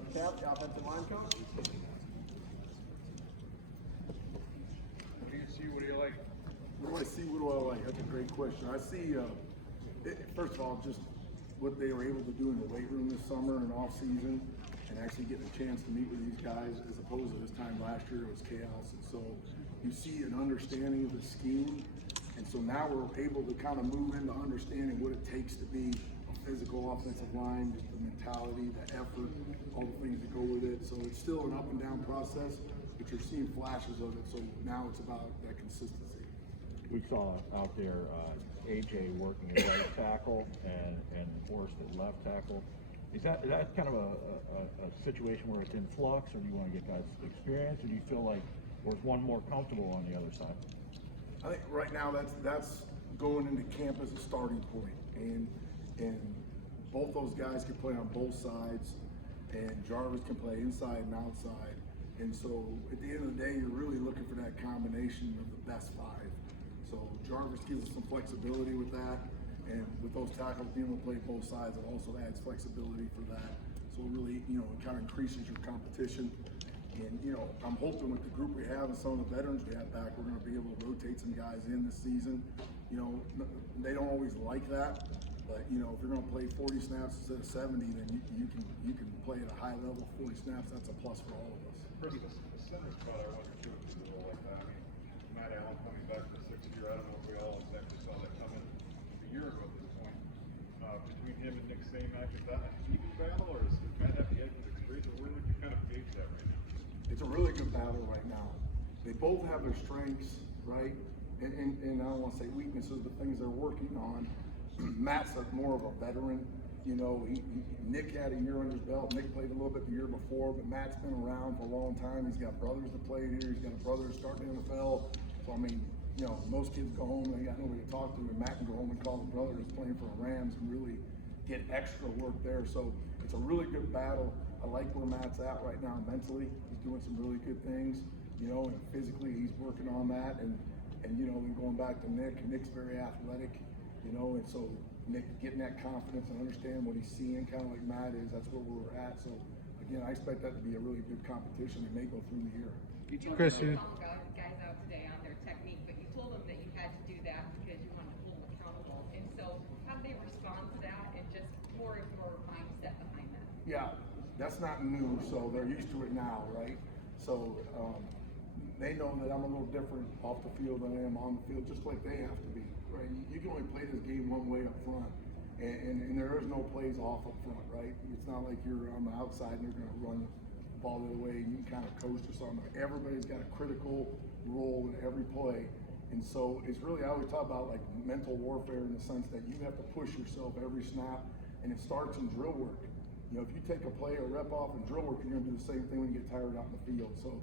Coach Cap, the offensive line coach. What do you see? What do you like? What do I see? What do I like? That's a great question. I see, first of all, just what they were able to do in the weight room this summer and off season, and actually getting a chance to meet with these guys, as opposed to this time last year it was chaos. And so you see an understanding of the scheme, and so now we're able to kind of move into understanding what it takes to be a physical offensive line, just the mentality, the effort, all the things that go with it. So it's still an up and down process, but you're seeing flashes of it. So now it's about that consistency. We saw out there AJ working at right tackle and Horst at left tackle. Is that kind of a situation where it's in flux, or do you want to get guys experience, or do you feel like there's one more comfortable on the other side? I think right now that's going into camp as a starting point, and both those guys can play on both sides, and Jarvis can play inside and outside. And so at the end of the day, you're really looking for that combination of the best five. So Jarvis gives us some flexibility with that, and with those tackles being able to play both sides, it also adds flexibility for that. So it really, it kind of increases your competition. And, I'm hoping with the group we have and some of the veterans we have back, we're going to be able to rotate some guys in this season. They don't always like that, but, if you're going to play 40 snaps instead of 70, then you can play at a high level 40 snaps. That's a plus for all of us. First, the center spot, I wonder too, if you will like that. I mean, Matt Allen coming back for the 6th year, I don't know if we all exactly saw that coming a year ago at this point. Between him and Nick Samac, is that a deep battle, or does Matt have the edge of experience, or where would you kind of gauge that right now? It's a really good battle right now. They both have their strengths, right? And I don't want to say weaknesses, but things they're working on. Matt's more of a veteran. Nick had a year under his belt. Nick played a little bit the year before, but Matt's been around for a long time. He's got brothers that play here. He's got a brother starting in the NFL. So, most kids go home and they got nobody to talk to, and Matt can go home and call his brother who's playing for the Rams and really get extra work there. So it's a really good battle. I like where Matt's at right now mentally. He's doing some really good things, and physically he's working on that. And then going back to Nick, Nick's very athletic, and so Nick getting that confidence and understanding what he's seeing, kind of like Matt is, that's where we're at. So again, I expect that to be a really good competition. It may go through the year. Chris, you guys out today on their technique, but you told them that you had to do that because you wanted to hold them accountable. And so how do they respond to that, and just more of your mindset behind that? Yeah, that's not new, so they're used to it now, right? So they know that I'm a little different off the field than I am on the field, just like they have to be, right? You can only play this game one way up front, and there is no plays off up front, right? It's not like you're on the outside and you're going to run the ball the other way and you can kind of coast or something. Everybody's got a critical role in every play. And so it's really, I always talk about like mental warfare in the sense that you have to push yourself every snap, and it starts in drill work. If you take a play or rep off in drill work, you're going to do the same thing when you get tired out in the field. So,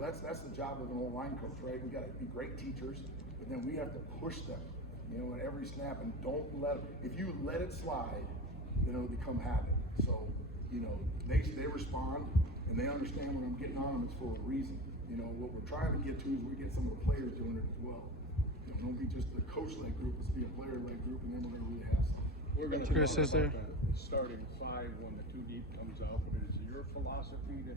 that's the job of an old line coach, right? We got to be great teachers, but then we have to push them, at every snap, and don't if you let it slide, then it'll become habit. So, they respond and they understand when I'm getting on them, it's for a reason. What we're trying to get to is we get some of the players doing it as well. Don't be just a coach-led group, let's be a player-led group, and then we're going to really have something. We're going to Chris, talk is about the starting five when the two deep comes out, but is it your philosophy to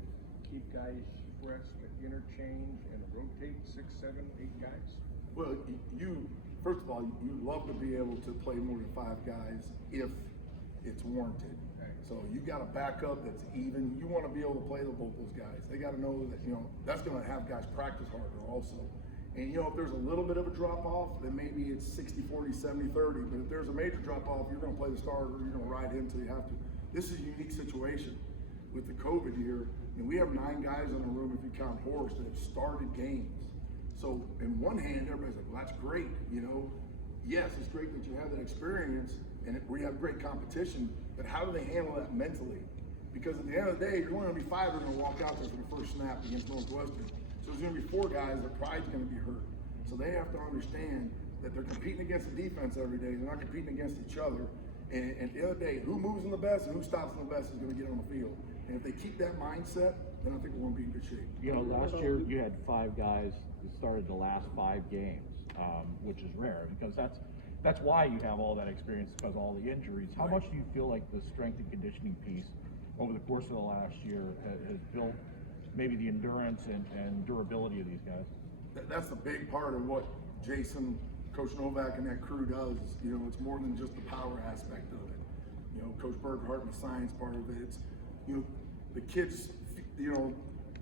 keep guys fresh, to interchange and rotate 6, 7, 8 guys? Well, first of all, you love to be able to play more than 5 guys if it's warranted. Okay. So you got a backup that's even. You want to be able to play with both those guys. They got to know that that's going to have guys practice harder also. And if there's a little bit of a drop off, then maybe it's 60-40, 70-30. But if there's a major drop off, you're going to play the starter. You're going to ride him until you have to. This is a unique situation with the COVID year. And we have 9 guys in the room, if you count Horst, that have started games. So in one hand, everybody's like, well, that's great. Yes, it's great that you have that experience and we have great competition, but how do they handle that mentally? Because at the end of the day, you're only going to be 5 that are going to walk out there for the first snap against Northwestern. So there's going to be 4 guys that pride's going to be hurt. So they have to understand that they're competing against the defense every day. They're not competing against each other. And at the end of the day, who moves in the best and who stops in the best is going to get on the field. And if they keep that mindset, then I think we're going to be in good shape. Last year you had 5 guys that started the last 5 games, which is rare because that's why you have all that experience, because of all the injuries. How much do you feel like the strength and conditioning piece over the course of the last year has built maybe the endurance and durability of these guys? That's the big part of what Jason, Coach Novak, and that crew does. You know, it's more than just the power aspect of it. You know, Coach Berghardt and the science part of it. It's, you know, the kids, you know,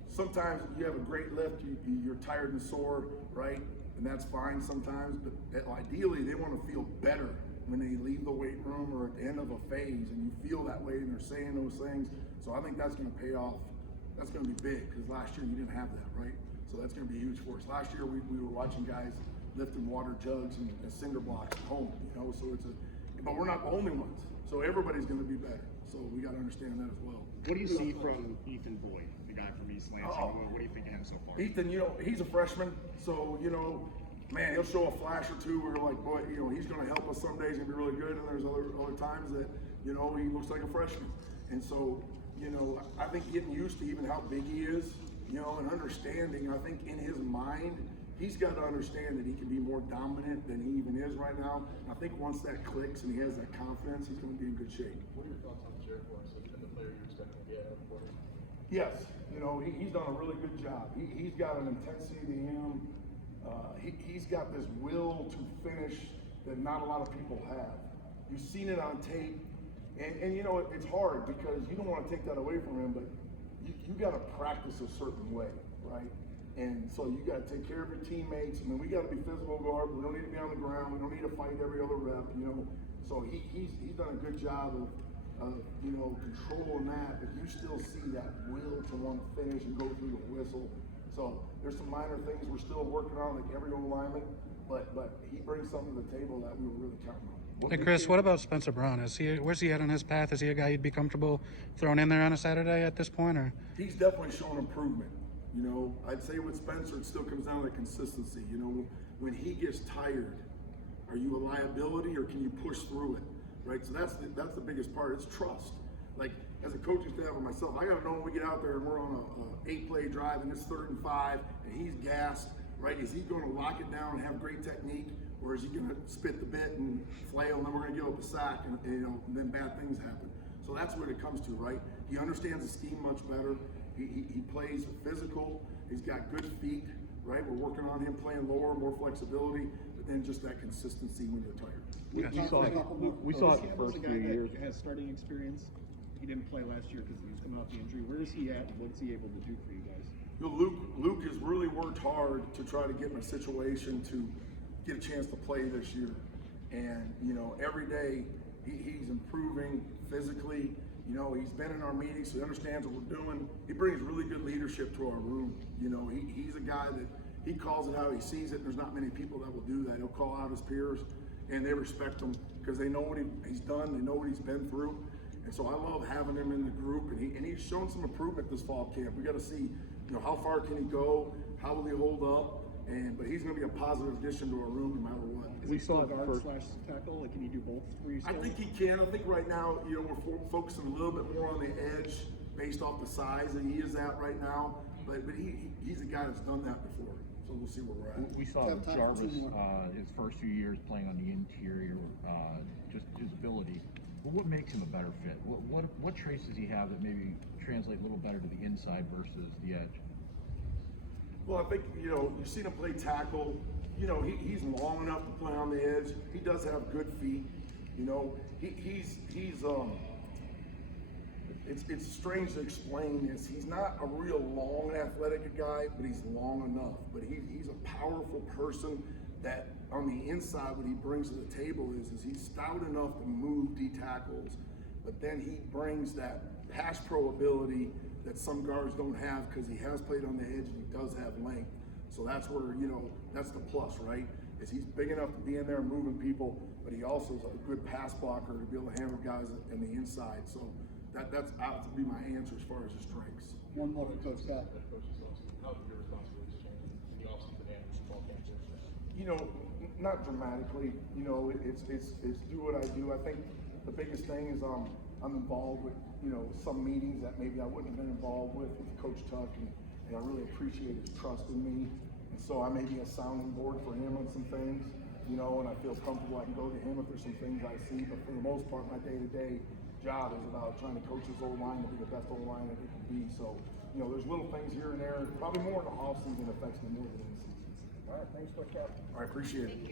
sometimes you have a great lift, you're tired and sore, right? And that's fine sometimes, but ideally they want to feel better when they leave the weight room or at the end of a phase, and you feel that way and they're saying those things. So I think that's going to pay off. That's going to be big, because last year you didn't have that, right? So that's going to be huge for us. Last year we were watching guys lifting water jugs and cinder blocks at home, you know, so but we're not the only ones. So everybody's going to be better. So we got to understand that as well. What do you see from Ethan Boyd, the guy from East Lansing? What do you think of him so far? Ethan, you know, he's a freshman, so, you know, man, he'll show a flash or two where we're like, boy, you know, he's going to help us some days and be really good, and there's other times that, you know, he looks like a freshman. And so, you know, I think getting used to even how big he is, you know, and understanding, I think in his mind, he's got to understand that he can be more dominant than he even is right now. And I think once that clicks and he has that confidence, he's going to be in good shape. What are your thoughts on Jared Morris? Has he been the player you expected to get out of the quarter? Yes, you know, he's done a really good job. He's got an intensity to him. He's got this will to finish that not a lot of people have. You've seen it on tape, and you know, it's hard because you don't want to take that away from him, but you got to practice a certain way, right? And so you got to take care of your teammates. I mean, we got to be physical guard. We don't need to be on the ground. We don't need to fight every other rep, you know. So he's done a good job of you know, controlling that, but you still see that will to want to finish and go through the whistle. So there's some minor things we're still working on, like every old lineman, but he brings something to the table that we were really counting on. Hey Chris, what about Spencer Brown? Where's he at on his path? Is he a guy you'd be comfortable throwing in there on a Saturday at this point, or? He's definitely shown improvement. You know, I'd say with Spencer, it still comes down to consistency. You know, when he gets tired, are you a liability or can you push through it? Right, so that's the biggest part. It's trust. Like, as a coaching staff or myself, I got to know when we get out there and we're on a 8-play drive and it's 3rd and 5 and he's gassed. Right, is he going to lock it down and have great technique, or is he going to spit the bit and flail and then we're going to give up a sack and you know, and then bad things happen? So that's what it comes to, right? He understands the scheme much better. He plays physical. He's got good feet. Right, we're working on him playing lower, more flexibility, but then just that consistency when you're tired. We saw it the first few years. Has starting experience. He didn't play last year because he was coming off the injury. Where is he at, and what's he able to do for you guys? You know, Luke has really worked hard to try to get in a situation to get a chance to play this year, and you know, every day he's improving physically. You know, he's been in our meetings, so he understands what we're doing. He brings really good leadership to our room. You know, he's a guy that he calls it how he sees it. There's not many people that will do that. He'll call out his peers, and they respect him because they know what he's done. They know what he's been through. And so I love having him in the group, and he's shown some improvement this fall camp. We got to see, you know, how far can he go? How will he hold up? But he's going to be a positive addition to our room no matter what. We saw guard slash tackle. Like, can you do both for you? I think he can. I think right now, you know, we're focusing a little bit more on the edge based off the size that he is at right now. But he's a guy that's done that before. So we'll see where we're at. We saw Jarvis his first few years playing on the interior, just his ability. But what makes him a better fit? What traits does he have that maybe translate a little better to the inside versus the edge? Well, I think, you know, you've seen him play tackle. You know, he's long enough to play on the edge. He does have good feet. You know, it's strange to explain this. He's not a real long athletic guy, but he's long enough. But he's a powerful person that on the inside, what he brings to the table is he's stout enough to move D tackles, but then he brings that pass pro ability that some guards don't have because he has played on the edge and he does have length. So that's where, you know, that's the plus, right? Is he's big enough to be in there moving people, but he also is a good pass blocker to be able to hammer guys in the inside. So that's out to be my answer as far as his strengths. One more for Coach Scott. How have your responsibilities changed in the offseason and football camp? You know, not dramatically. You know, it's do what I do. I think the biggest thing is I'm involved with, you know, some meetings that maybe I wouldn't have been involved with Coach Tuck, and I really appreciate his trust in me. And so I may be a sounding board for him on some things, you know, and I feel comfortable I can go to him if there's some things I see. But for the most part, my day-to-day job is about trying to coach his O-line to be the best O-line that it can be. So, you know, there's little things here and there, probably more in the offseason affects me more than in the season. All right, thanks for that. I appreciate it.